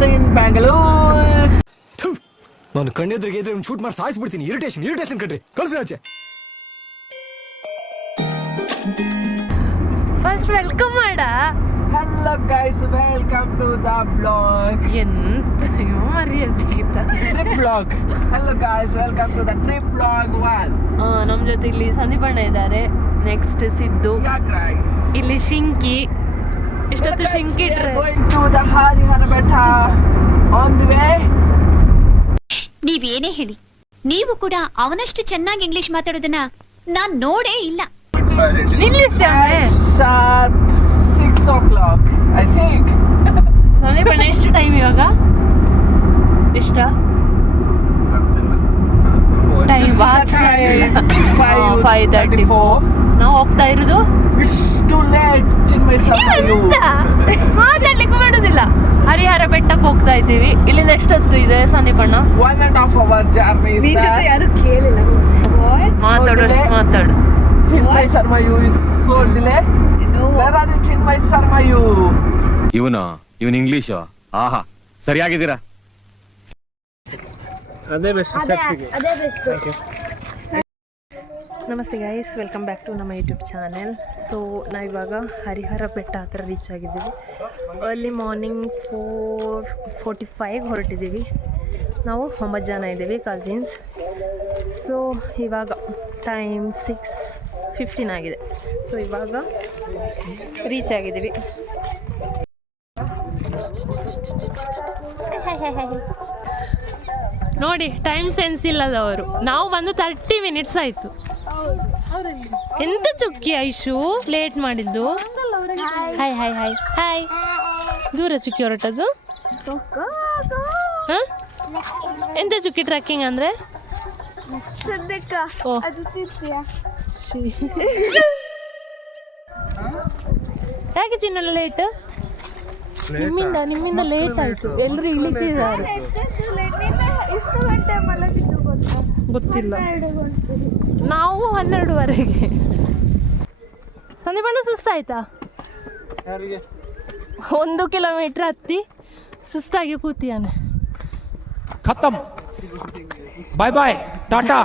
together in Bangalore. ನಾನು ಕಣ್ಣೆದ್ರಿಗೆ ಇದ್ರೆ shoot ಮಾಡಿ ಸಾಯಿಸ್ಬಿಡ್ತೀನಿ. ಇರಿಟೇಷನ್ ಕಣ್ರಿ, ಕಳ್ಸಿ ಆಚೆ. ಫಸ್ಟ್ ವೆಲ್ಕಮ್ ಮಾಡ. Hello guys, welcome to the vlog. ಎಂತ ಮರ್ಯಾದೆಗಿತ್ತ Trip vlog. Hello guys, welcome to the trip vlog 1. ನಮ್ಮ ಜೊತೆ ಇಲ್ಲಿ ಸಂದೀಪಣ್ಣ ಇದ್ದಾರೆ, ನೆಕ್ಸ್ಟ್ ಸಿದ್ದು, Yeah guys. ಇಲ್ಲಿ ಶಿಂಕಿ. ಇಷ್ಟೊತ್ತು ಶಿಂಕಿ We are going to the Harihara Betta. On the way. ನೀವೇನೇ ಹೇಳಿ, ನೀವು ಕೂಡ ಅವನಷ್ಟು ಚೆನ್ನಾಗಿ ಇಂಗ್ಲಿಷ್ ಮಾತಾಡೋದನ್ನ ನಾನ್ ನೋಡೇ ಇಲ್ಲ. ನಿಲ್ಲಿಸ್ತೇವೆ. Sharp 6 o'clock, I think. ಸಂದೀಪಣ್ಣ ಎಷ್ಟು ಟೈಮ್ ಇವಾಗ? ಎಷ್ಟ ಟೈಮ್? 5:34. ನಾವು ಹೋಗ್ತಾ ಇರೋದು. It's too late, Chinmay Sarmayu. ಮಾತಾಡ್ಲಿಕ್ಕೂ ಮಾಡೋದಿಲ್ಲ. ಹರಿಹರ ಬೆಟ್ಟಕ್ಕೆ ಹೋಗ್ತಾ ಇದ್ದೀವಿ. ಇಲ್ಲಿಂದ ಎಷ್ಟೊತ್ತು ಇದೆ ಸಂದೀಪಣ್ಣ? 1.5 hour journey is there. ಯಾರು ಕೇಳಿಲ್ಲ. ಮಾತಾಡು. Chinmay Sarmayu is so delay. Where are you, Chinmay Sarmayu? ಇವನು ಇಂಗ್ಲಿಷ್. ಆಹಾ, ಸರಿಯಾಗಿದ್ದೀರಾ? ಅದೇ ಬೆಸ್ಟ್. ನಮಸ್ತೆ ಗೈಸ್, ವೆಲ್ಕಮ್ ಬ್ಯಾಕ್ ಟು ನಮ್ಮ ಯೂಟ್ಯೂಬ್ ಚಾನೆಲ್. ಸೊ ನಾವಿವಾಗ ಹರಿಹರ ಬೆಟ್ಟ ಹತ್ರ ರೀಚ್ ಆಗಿದ್ದೀವಿ. Early morning 4:45 ಹೊರಟಿದ್ದೀವಿ. ನಾವು 9 ಜನ ಇದ್ದೀವಿ, ಕಸಿನ್ಸ್. ಸೊ ಇವಾಗ ಟೈಮ್ 6:15 ಆಗಿದೆ. ಸೊ ಇವಾಗ ರೀಚ್ ಆಗಿದ್ದೀವಿ. ನೋಡಿ, ಟೈಮ್ ಸೆನ್ಸ್ ಇಲ್ಲದವರು. ನಾವು ಬಂದು 30 ಮಿನಿಟ್ಸ್ ಆಯಿತು. ಎಂತ ಚುಕ್ಕಿ ಐಶು ಲೇಟ್ ಮಾಡಿದ್ದು. Hi hi hi hi. ದೂರ ಚುಕ್ಕಿ ಹೊರಟದು. ಹಾಂ, ಎಂತ ಚುಕ್ಕಿ ಟ್ರೆಕ್ಕಿಂಗ್ ಅಂದರೆ? ಓ ಯಾಕೆ ಚಿನ್ನ ಲೇಟ್? ನಿಮ್ಮಿಂದ ಲೇಟ್ ಆಯಿತು. ಎಲ್ಲರೂ ಇಳಿತಿದ್ದಾರೆ. ಗೊತ್ತಿಲ್ಲ, ನಾವು 12ವರೆಗೆ. ಸಂದೀಪಣ್ಣ ಸುಸ್ತಾಯ್ತಾ? 1 ಕಿಲೋಮೀಟ್ರ್ ಹತ್ತಿ ಸುಸ್ತಾಗಿ ಕೂತಿಯಾನೆ. ಖತಮ್, ಬಾಯ್ ಬಾಯ್, ಟಾಟಾ,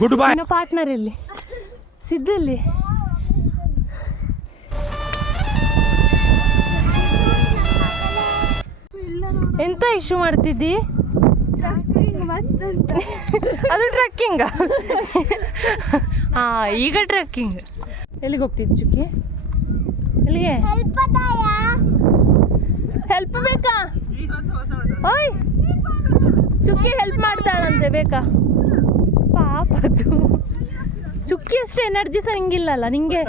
ಗುಡ್ ಬಾಯ್. ಇನ್ನು ಪಾರ್ಟ್ನರ್ ಎಲ್ಲಿ? ಸಿದ್ದಲ್ಲಿ. ಎಂತ ಇಶ್ಯೂ ಮಾಡ್ತಿದ್ದಿ? ಅದು ಟ್ರೆಕ್ಕಿಂಗ? ಹಾಂ, ಈಗ ಟ್ರೆಕ್ಕಿಂಗ್. ಎಲ್ಲಿಗೆ ಹೋಗ್ತಿದ್ದಿ ಚುಕ್ಕಿ? ಎಲ್ಲಿಗೆ? ಹೆಲ್ಪ್ ಬೇಕಾ? ಓಯ್ ಚುಕ್ಕಿ ಹೆಲ್ಪ್ ಮಾಡ್ತಾಳಂತೆ, ಬೇಕಾ? ಪಾಪದು ಚುಕ್ಕಿ ಅಷ್ಟು ಎನರ್ಜಿ ಸಹ ನಿಂಗಿಲ್ಲಲ್ಲ, ನಿಂಗೆ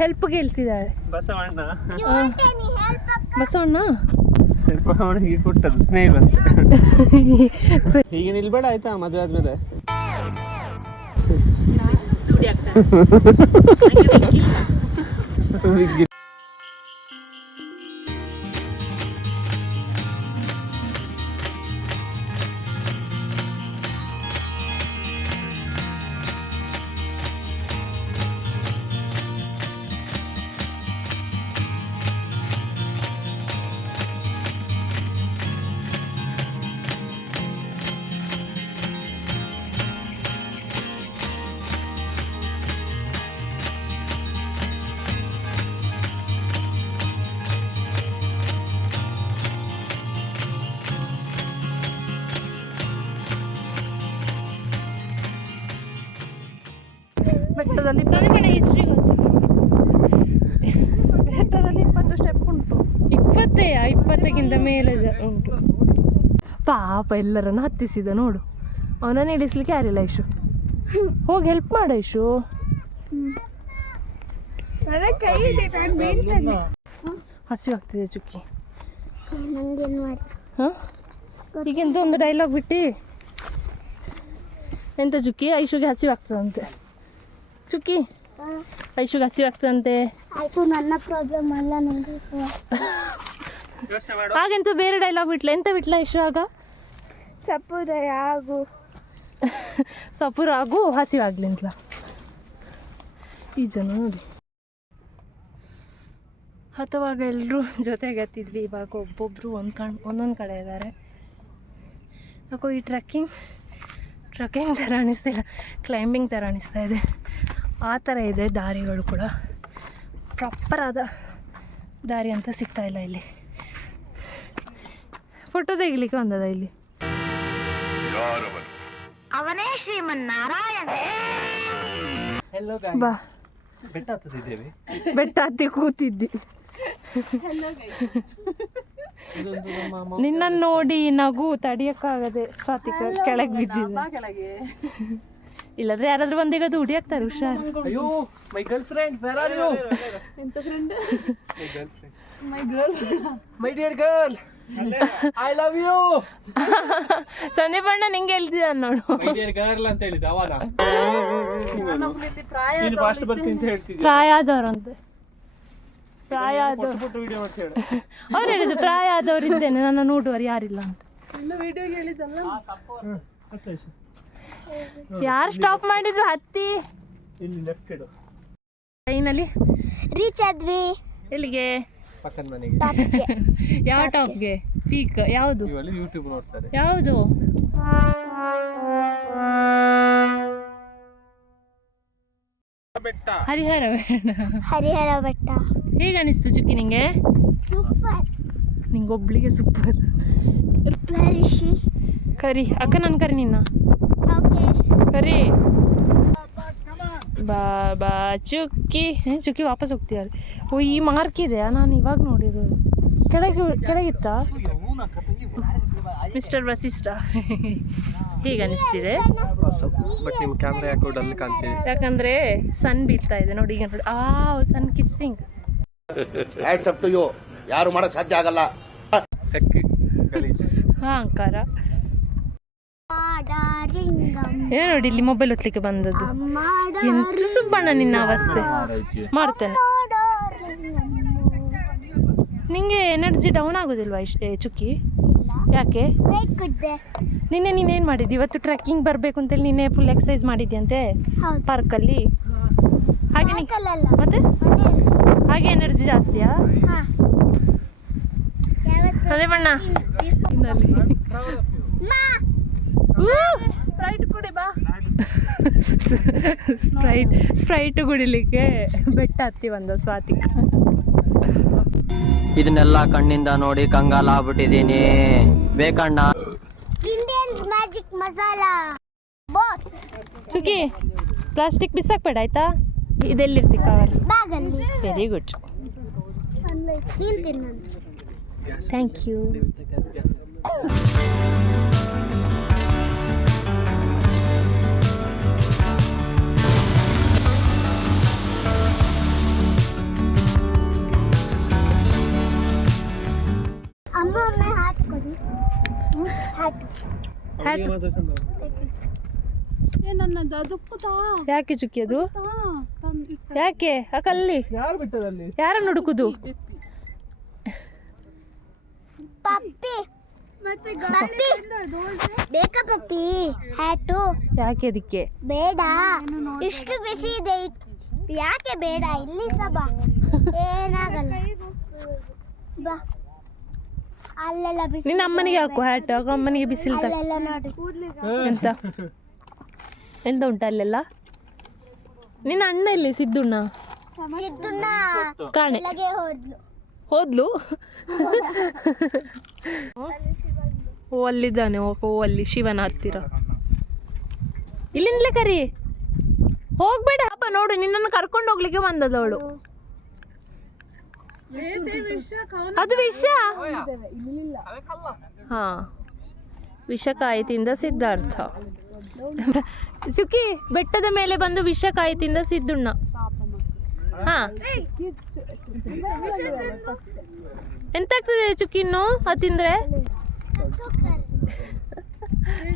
ಹೆಲ್ಪ್ಗೆ ಹೇಳ್ತಿದ್ದಾಳೆ. ಬಸವಣ್ಣ ಅವನಿಗೆ ಕೊಟ್ಟದ್ದು ಸ್ನೇಹಿತ ಅಂತ. ಹೀಗೆ ನಿಲ್ಬೇಡ ಆಯ್ತಾ, ಮದುವೆ ಆದ್ಮೇಲೆ. ಬೆಟ್ಟದಲ್ಲಿ ಹಿಸ್ಟ್ರಿ ಬೆಟ್ಟದಲ್ಲಿ 20 ಸ್ಟೆಪ್ ಉಂಟು. 20ಕ್ಕಿಂತ ಮೇಲೆ ಉಂಟು. ಪಾಪ ಎಲ್ಲರನ್ನು ಹತ್ತಿಸಿದ ನೋಡು. ಅವನನ್ನು ಇಳಿಸ್ಲಿಕ್ಕೆ ಯಾರಿಲ್ಲ. ಐಶು ಹೋಗಿ ಹೆಲ್ಪ್ ಮಾಡ. ಐಶು ಹಸಿವಾಗ್ತಿದೆ ಚುಕ್ಕಿ. ಹಾಂ, ಈಗೆಂತ ಒಂದು ಡೈಲಾಗ್ ಬಿಟ್ಟು ಎಂತ ಚುಕ್ಕಿ? ಐಶುಗೆ ಹಸಿವಾಗ್ತದಂತೆ. ಚುಕ್ಕಿ, ಐಶುಗೆ ಹಸಿವಾಗ್ತದಂತೆ. ಆಯ್ತು, ನನ್ನ ಪ್ರಾಬ್ಲಮ್ ಅಲ್ಲ, ನನಗೆ ಹಾಗೆಂತ ಬೇರೆ ಡೈಲಾಗ್ ಬಿಟ್ಲ. ಎಂತ ಬಿಟ್ಲ ಐಶು ಆಗ? ಸಪುರ ಆಗು ಹಸಿವಾಗ್ಲಿ ಅಂತಲ. ಈ ಜನ ನೋಡಿ ಹತ್ತುವಾಗ ಎಲ್ಲರೂ ಜೊತೆಗೆ ಹತ್ತಿದ್ವಿ. ಇವಾಗ ಒಬ್ಬೊಬ್ಬರು ಒಂದೊಂದು ಕಡೆ ಇದ್ದಾರೆ. ಯಾಕೋ ಈ ಟ್ರೆಕ್ಕಿಂಗ್ ಥರ ಅನಿಸ್ತಿಲ್ಲ, ಕ್ಲೈಂಬಿಂಗ್ ಥರ ಅನಿಸ್ತಾ ಇದೆ. ಆ ಥರ ಇದೆ ದಾರಿಗಳು ಕೂಡ. ಪ್ರಾಪರಾದ ದಾರಿ ಅಂತ ಸಿಗ್ತಾ ಇಲ್ಲ ಇಲ್ಲಿ. ಫೋಟೋ ತೆಗಿಲಿಕ್ಕೆ ಬಂದದ ಇಲ್ಲಿ. ಅವನೇ ಶ್ರೀಮನ್ನಾರಾಯಣ. ಬಾ, ಬೆಟ್ಟ ಹತ್ತಿದ್ದೇವೆ. ಬೆಟ್ಟ ಹತ್ತಿ ಕೂತಿದ್ದಿ. ನಿನ್ನನ್ನು ನೋಡಿ ನಗು ತಡಿಯಕ್ಕಾಗದೆ ಸ್ವಾತಿಕ ಕೆಳಗೆ ಬಿದ್ದಿದೆ. ಇಲ್ಲದ್ರೆ ಯಾರಾದ್ರೂ ಬಂದೀಗ ದುಡಿ ಹಾಕ್ತಾರೆ. ಹುಷಾರ್. ಅಯ್ಯೋ my girlfriend, where are you? ಎಂತ friend? My dear girl, I love you. ಸಂದೀಪಣ್ಣ ನಿಂಗೆ ಹೇಳ್ತಿದ್ದ ನೋಡು. ಮೈ ಡಿಯರ್ ಗರ್ಲ್ ಅಂತ ಹೇಳಿದ ಅವನ. ನೀನು ಫಾಸ್ಟ್ ಬರ್ತೀನಿ ಅಂತ ಹೇಳ್ತಿದ್ದೆ. ಪ್ರಾಯ ಆದವ್ರಂತೆ. ಪ್ರಾಯ ಆದವ್ರು ಫೋಟೋ ವಿಡಿಯೋ ಮಾಡ್ತಿ ಹೇಳು. ಅವ್ರು ಹೇಳಿದ್ರು ಪ್ರಾಯ ಆದವ್ರು ಇದ್ದೇನೆ, ನನ್ನ ನೋಡುವರು ಯಾರಿಲ್ಲ ಅಂತ. ಯಾರು ಸ್ಟಾಪ್ ಮಾಡಿದ್ರು ಹತ್ತಿ. ಇಲ್ಲಿ ಲೆಫ್ಟ್ ಇಡು. ಟ್ರೈನಲ್ಲಿ ರೀಚ್ ಆದ್ವಿ ಎಲ್ಲಿಗೆ? ಪಕ್ಕದ ಮನೆಗೆ. ಟಾಪ್ಗೆ. ಯಾವ ಟಾಪ್ಗೆ? ಪೀಕ್ ಯಾವುದು? ಇವಲ್ಲಿ ಯೂಟ್ಯೂಬ್ ನೋಡ್ತಾರೆ. ಯಾವುದು? ಹರಿಹರ ಬೇಡ. ಹರಿಹರ ಬೆಟ್ಟ. ಹೇಗೆ ಅನಿಸ್ತು ಚುಕ್ಕಿ ನಿಂಗೆ? ಸೂಪರ್. ನಿಂಗೊಬ್ಳಿಗೆ ಸೂಪರ್. ರಿಷಿ. ಕರಿ ಅಕ್ಕ, ನಾನು ಕರಿ ನಿನ್ನ. ಓಕೆ. ಕರಿ. ಬಾ ಬಾ ಚುಕ್ಕಿ. ಚುಕ್ಕಿ ವಾಪಸ್ ಹೋಗ್ತೀಯಾರೆ. ಓ, ಈ ಮಾರ್ಕ್ ಇದೆಯಾ? ನಾನು ಇವಾಗ ನೋಡಿರೋದು. ಕೆಳಗಿತ್ತ ಮಿಸ್ಟರ್ ವಸಿಷ್ಠ. ಹೇಗೆ ಅನಿಸ್ತಿದೆ? ಬಟ್ ನಿಮ್ಮ ಕ್ಯಾಮ್ರಾ ಯಾಕೆ ಡಲ್ ಕಾಣ್ತಿದೆ? ಯಾಕಂದ್ರೆ ಸನ್ ಬೀಳ್ತಾ ಇದೆ ನೋಡಿ. ಈಗ ನೋಡಿ, sun kissing. Hats up to you. ಯಾರು ಮಾಡಕ್ ಸಾಧ್ಯ ಆಗಲ್ಲ. ಅಂಕಾರ. ಮಾಡಾರಿಂಗಂ. ಏನ್ ನೋಡಿ ಇಲ್ಲಿ ಮೊಬೈಲ್ ಹೊತ್ಲಿಕ್ಕೆ ಬಂದದ್ದು. ಎಂತ ಸುಬ್ಬಣ್ಣ ನಿನ್ನ ಅವಸ್ಥೆ. ಮಾಡ್ತೇನೆ. ನಿಂಗೆ ಎನರ್ಜಿ ಡೌನ್ ಆಗೋದಿಲ್ವಾ ಇಷ್ಟೇ ಚುಕ್ಕಿ? ಯಾಕೆ? ಬ್ರೇಕ್ ಕುಡ್ದೆ. ನೀನೇನು ಮಾಡಿದ್ದಿ ಇವತ್ತು? ಟ್ರೆಕ್ಕಿಂಗ್ ಬರಬೇಕು ಅಂತೇಳಿ ನೀನೇ ಫುಲ್ ಎಕ್ಸಸೈಸ್ ಮಾಡಿದ್ಯಂತೆ ಹೌದು. ಪಾರ್ಕಲ್ಲಿ. ಹಾಗೆ ಪಾರ್ಕಲ್ಲಲ್ಲ. ಮತ್ತೆ ಮನೆಯಲ್ಲಿ. ಹಾಗೆ ಎನರ್ಜಿ ಜಾಸ್ತಿಯಾ? ಹಾ. ಯಾವತ್ತು? ಅದೇ ಬಣ್ಣ. ಸ್ಪ್ರೈಟ್ ಕುಡಿ ಬಾ. ಸ್ಪ್ರೈಟ್ ಕುಡಿಲಿಕ್ಕೆ ಬೆಟ್ಟ ಹತ್ತಿ ಬಂದ ಸ್ವಾತಿ. ಇದನ್ನೆಲ್ಲ ಕಣ್ಣಿಂದ ನೋಡಿ ಕಂಗಾಲ ಆಗ್ಬಿಟ್ಟಿದೀನಿ. ಬೇಕಣ್ಣ. Indian magic masala both. Chukki plastic ಬಿಸಾಕ್ಬೇಡ ಆಯ್ತಾ? ಇದೆಲ್ಲಿರ್ತಿ ಕವರ್? ಬ್ಯಾಗಲ್ಲಿ. Very good. ನೀನ್ ತಿನ್ನು. Thank you. ಅಮ್ಮ ಒಮ್ಮೆ ಹ್ಯಾಟ್ ಕೊಡಿ. ಹ್ಯಾಟ್. ಯಾಕೆ ಚುಕ್ಕಿ ಅದು? ಯಾಕೆ ಅಕಲ್ಲಿ ಯಾರು ಬಿಟ್ಟದಲ್ಲಿ? ಯಾರನ್ನು ಹುಡುಕುದು? ಪಪ್ಪಿ. ಪಪ್ಪಿ ಬೇಕಾ ಪಪ್ಪಿ? ಹ್ಯಾಟು ಯಾಕೆ ಅದಕ್ಕೆ? ಬೇಡ, ಇಷ್ಟು ಬಿಸಿ ಇದೆ. ಯಾಕೆ ಬೇಡ? ಇಲ್ಲಿ ಬಾ, ಏನಾಗಲ್ಲ ಬಾ. ಅಲ್ಲೆಲ್ಲ ಬಿಸಿ. ನಿನ್ನ ಅಮ್ಮನಿಗೆ ಹಾಕು ಹ್ಯಾಟ್. ಆಗ ಅಮ್ಮನಿಗೆ ಬಿಸಿಲು ಅಲ್ಲೆಲ್ಲ ನೋಡಿ. ಎಂತ ಉಂಟ ಅಲ್ಲೆಲ್ಲ? ನಿನ್ನ ಅಣ್ಣ ಇಲ್ಲಿ ಸಿದ್ದುಣ್ಣ? ಸಿದ್ದುಣ್ಣ ಕಾಣೆ. ಕೆಳಗೆ ಹೋದ್ಲು. ಓ ಅಲ್ಲಿದ್ದಾನೆ. ಓ ಅಲ್ಲಿ ಶಿವನ ಹತ್ತಿರ. ಇಲ್ಲಿಂದಲೇ ಕರಿ. ಹೋಗ್ಬೇಡ ಅಪ್ಪ. ನೋಡು ನಿನ್ನನ್ನು ಕರ್ಕೊಂಡು ಹೋಗ್ಲಿಕ್ಕೆ ಬಂದದವಳು. ಅದು ವಿಷ. ಹಾ, ವಿಷಕಾಯಿ ತಿಂದ ಸಿದ್ಧಾರ್ಥ. ಸುಖಿ ಬೆಟ್ಟದ ಮೇಲೆ ಬಂದು ವಿಷಕಾಯಿ ತಿಂದ ಸಿದ್ದುಣ್ಣ. ಹಾ, ಎಂತಾಗ್ತದೆ ಚುಕ್ಕಿನ್ನು ಅದು ತಿಂದ್ರೆ?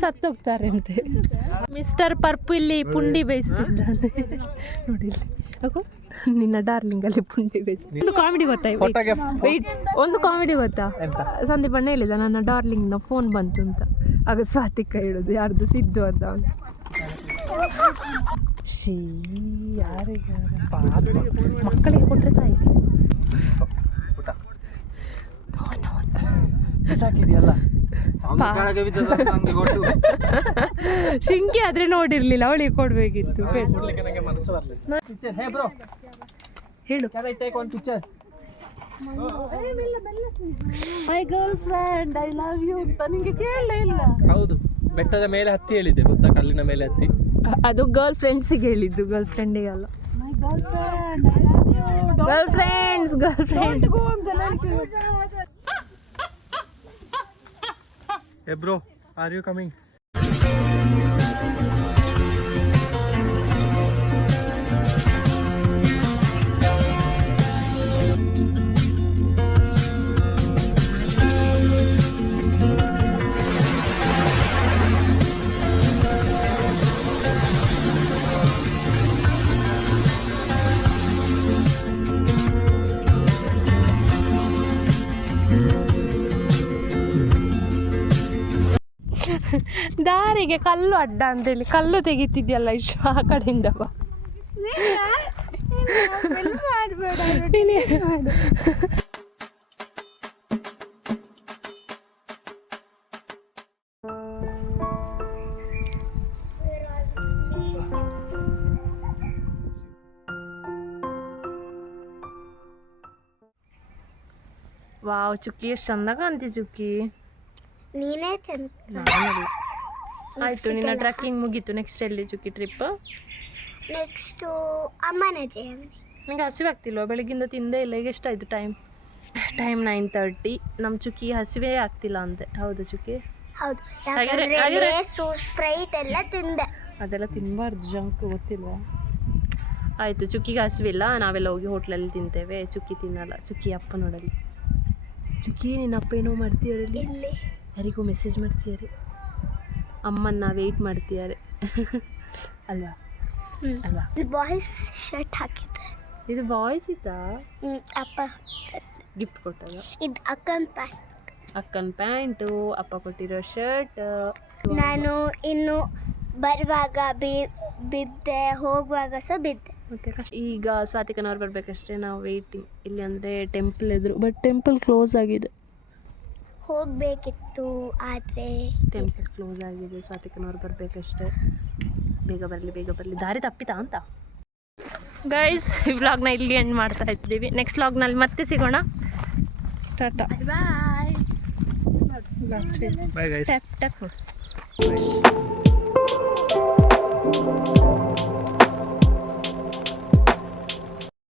ಸತ್ತೋಗ್ತಾರೆ ಅಂತೆ. ಮಿಸ್ಟರ್ ಪರ್ಪು ಇಲ್ಲಿ ಪುಂಡಿ ಬೇಯಿಸ್ತಿದ್ದಾನೆ ನೋಡಿ. ಯಾಕೋ ನಿನ್ನ ಡಾರ್ಲಿಂಗ್ ಅಲ್ಲಿ ಪುಂಡಿ ಬೇಯಿಸ್ತೀನಿ. ಒಂದು ಕಾಮಿಡಿ ಗೊತ್ತಾ? ಒಂದು ಕಾಮಿಡಿ ಗೊತ್ತಾ? ಸಂದೀಪಣ್ಣ ಹೇಳಿದ ನನ್ನ ಡಾರ್ಲಿಂಗ್ನ ಫೋನ್ ಬಂತು ಅಂತ. ಆಗ ಸ್ವಾತಿಕ ಹೇಳೋದು ಯಾರ್ದು? ಸಿದ್ದು ಅಂತ. ಶೀ, ಯಾರಿಗೆ? ಮಕ್ಕಳಿಗೆ ಕೊಟ್ಟರೆ ಸಾಯಿಸಿ. ಸಾಕಿದೆಯಲ್ಲ ಕೆಳಗೆ ಬಿದ್ದದ್ದು ಹಂಗೆ ಕೊಟ್ಟು ಶಿಂಕಿ ಆದ್ರೆ ನೋಡಿರ್ಲಿಲ್ಲ, ಅವಳಿಗೆ ಕೊಡ್ಬೇಕಿತ್ತು. ನನಗೆ ಮನಸ್ಸು ಬರಲಿಲ್ಲ. ಹೇ ಬ್ರೋ, ಹೇಳು. Can I take one picture? My girlfriend I love you ಅಂತ ನಿಂಗೆ ಕೇಳಲೇ ಇಲ್ಲ. ಹೌದು, ಬೆಟ್ಟದ ಮೇಲೆ ಹತ್ತಿ ಹೇಳಿದ್ದೆ ಗೊತ್ತಾ, ಕಲ್ಲಿನ ಮೇಲೆ ಹತ್ತಿ. ಅದು ಗರ್ಲ್ ಫ್ರೆಂಡ್ಸಿಗೆ ಹೇಳಿದ್ದು, ಗರ್ಲ್ ಫ್ರೆಂಡಿಗೆ ಅಲ್ಲ. Girlfriends, girlfriend. Hey bro, are you coming? ದಾರಿಗೆ ಕಲ್ಲು ಅಡ್ಡ ಅಂತೇಳಿ ಕಲ್ಲು ತೆಗಿತಿದ್ಯಲ್ಲ ಇಷ್ಟು ಆ ಕಡೆಯಿಂದ ಬಾ. ವಾವ್, ಚುಕ್ಕಿ ಎಷ್ಟು ಚಂದ ಕಾಣ್ತಿ ಚುಕ್ಕಿ. ನೀನೇ ಚಂದ. ನಾನಲ್ಲ. ಆಯ್ತು, ನಿನ್ನ ಟ್ರಕ್ಕಿಂಗ್ ಮುಗೀತು. ನೆಕ್ಸ್ಟ್ ಎಲ್ಲಿ ಚುಕ್ಕಿ ಟ್ರಿಪ್? ನೆಕ್ಸ್ಟು ಅಮ್ಮನ ಜಯ ಮನೆ. ನನಗೆ ಹಸಿವಾಗ್ತಿಲ್ವ? ಬೆಳಗ್ಗಿಂದ ತಿಂದೇ ಇಲ್ಲ. ಈಗ ಎಷ್ಟಾಯಿತು ಟೈಮ್? 9:30. ನಮ್ಮ ಚುಕ್ಕಿ ಹಸಿವೇ ಆಗ್ತಿಲ್ಲ ಅಂತೆ. ಹೌದು ಚುಕ್ಕಿ? ಹೌದು, ಹಾಗಾದ್ರೆ- ಯಾಕಂದ್ರೆ ಲೇಸು ಸ್ಪ್ರೈಟ್ ಎಲ್ಲ ತಿಂದೆ. ಅದೆಲ್ಲ ತಿನ್ನಬಾರ್ದು, ಜಂಕ್, ಗೊತ್ತಿಲ್ವಾ? ಆಯಿತು, ಚುಕ್ಕಿಗೆ ಹಸಿವಿಲ್ಲ, ನಾವೆಲ್ಲ ಹೋಗಿ ಹೋಟ್ಲಲ್ಲಿ ತಿಂತೇವೆ. ಚುಕ್ಕಿ ತಿನ್ನಲ್ಲ. ಚುಕ್ಕಿ ಅಪ್ಪ ನೋಡಲಿ. ಚುಕ್ಕಿ, ನಿನ್ನ ಅಪ್ಪ ಏನೋ ಮಾಡ್ತೀಯಾರಲ್ಲಿ? ಇಲ್ಲಿ ಯಾರಿಗೂ ಮೆಸೇಜ್ ಮಾಡ್ತೀಯಾರೆ, ಅಮ್ಮನ್ನ ವೆಯ್ಟ್ ಮಾಡ್ತೀಯಾರೆ ಅಲ್ವಾ? ಅಲ್ವಾ? ಬಾಯ್ಸ್ ಶರ್ಟ್ ಹಾಕಿದ್ದೆ. ಇದು ಬಾಯ್ಸ್ ಇತ್ತಾ? ಅಪ್ಪ ಗಿಫ್ಟ್ ಕೊಟ್ಟಾಗ. ಇದು ಅಕ್ಕನ ಪ್ಯಾಂಟ್. ಅಕ್ಕನ ಪ್ಯಾಂಟು, ಅಪ್ಪ ಕೊಟ್ಟಿರೋ ಶರ್ಟ್. ನಾನು ಇನ್ನು ಬರುವಾಗ ಬಿದ್ದೆ, ಹೋಗುವಾಗ ಸಹ ಬಿದ್ದೆ. ಮತ್ತೆ ಈಗ ಸ್ವಾತಿಕನವ್ರು ಬರಬೇಕಷ್ಟೇ, ನಾವು ವೆಯ್ಟಿಂಗ್ ಇಲ್ಲಿ. ಅಂದರೆ ಟೆಂಪಲ್ ಎದುರು, ಬಟ್ ಟೆಂಪಲ್ ಕ್ಲೋಸ್ ಆಗಿದೆ. ಹೋಗಬೇಕಿತ್ತು ಆದರೆ ಟೆಂಪಲ್ ಕ್ಲೋಸ್ ಆಗಿದೆ. ಸ್ವಾತಿಕನವ್ರು ಬರಬೇಕಷ್ಟೇ. ಬೇಗ ಬರಲಿ. ದಾರಿ ತಪ್ಪಿತಾ ಅಂತ. ಗೈಸ್, ಈ ವ್ಲಾಗ್ನ ಇಲ್ಲಿ ಎಂಡ್ ಮಾಡ್ತಾ ಇದ್ದೀವಿ. ನೆಕ್ಸ್ಟ್ ವ್ಲಾಗ್ನಲ್ಲಿ ಮತ್ತೆ ಸಿಗೋಣ. ಟಾಟಾ, ಬಾಯ್. Bye guys. Tap tap.